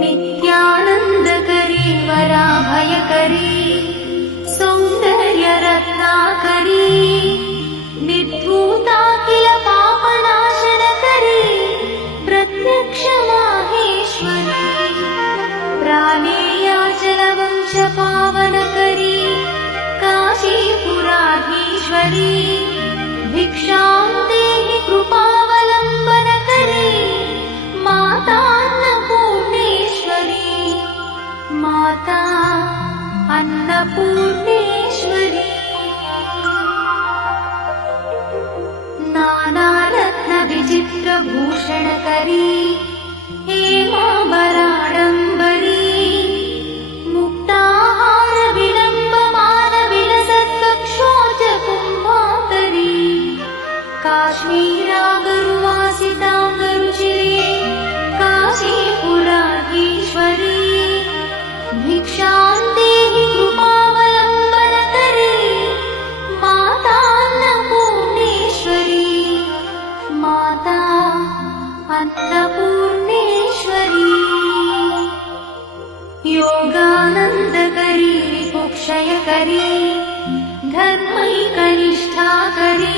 नित्यानन्दकरी वराभयकरी सौन्दर्यरत्नाकरी निर्धूताखिल पापनाशनकरी प्रत्यक्ष माहेश्वरी प्राणेयाचलवंश पावनकरी काशीपुराधीश्वरी भिक्षां देहि कृपावलम्बनकरी मातान्नपूर्णेश्वरी माता अन्नपूर्णेश्वरी नानारत्नविचित्रभूषणकरी हेमाम्बराडम्बरी मुक्ताहारविलम्बमानविलसत्कक्षोजकुम्भाकरी काश्मीरागरुवासिताङ्गरुचिरे काशीपुराधीश्वरी भिक्षां देहि कृपावलम्बनकरी मातान्नपूर्णेश्वरी माता अन्नपूर्णेश्वरी योगानन्दकरी विपुक्षयकरी धर्मैकनिष्ठाकरी